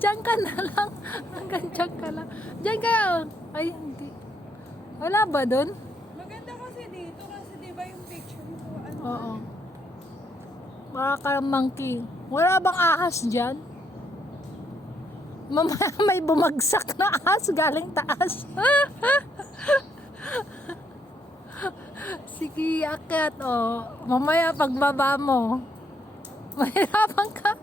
Diyan ka na lang. Hanggang diyan ka lang. Diyan kayo. Ay, hindi. Wala ba dun? Maganda kasi dito kasi di ba yung picture mo ano? Oo. Para ka monkey. Wala bang ahas dyan? Mamaya may bumagsak na ahas galing taas. Sige, akyat. Oh. Mamaya pagbaba mo. Mahirapan ka.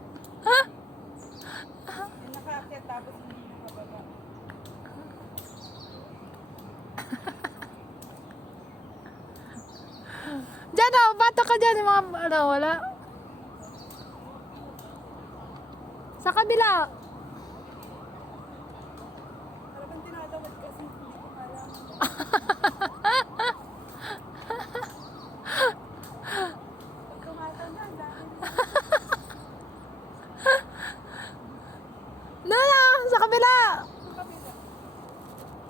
Yung nakaakyat tapos hindi nakababa. Diyan oh, bata ka dyan. Yung mga, ano, wala. Sa kabila. Talagang tinatawad kasi hindi ko alam. Pag tumatanda, ang dami na. Doon oh, sa kabila. Sa kabila.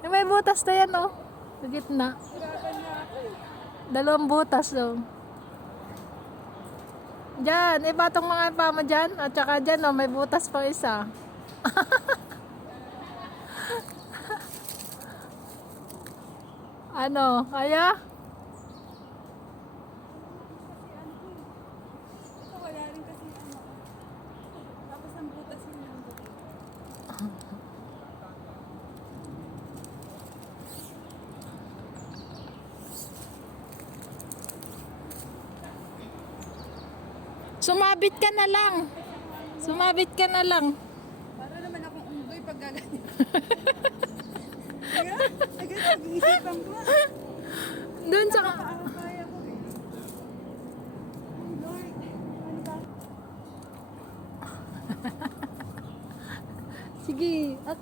Yung may butas na yan oh. Sa gitna. Hirapan na ako eh. Dalawang butas oh. Diyan, ibatong mga pa mo dyan. At saka dyan oh, may butas pang isa. Ano, kaya? Kasi ano eh. Ito wala rin kasi ano. Tapos ang butas yun lang doon. Sumabit ka na lang. Sumabit ka na lang. Para naman akong unggoy pag gaganyan. Kaya, agad nag-iisipan ko. Doon sa... Kaya ko eh. Oh Lord, ano ba? Sige, at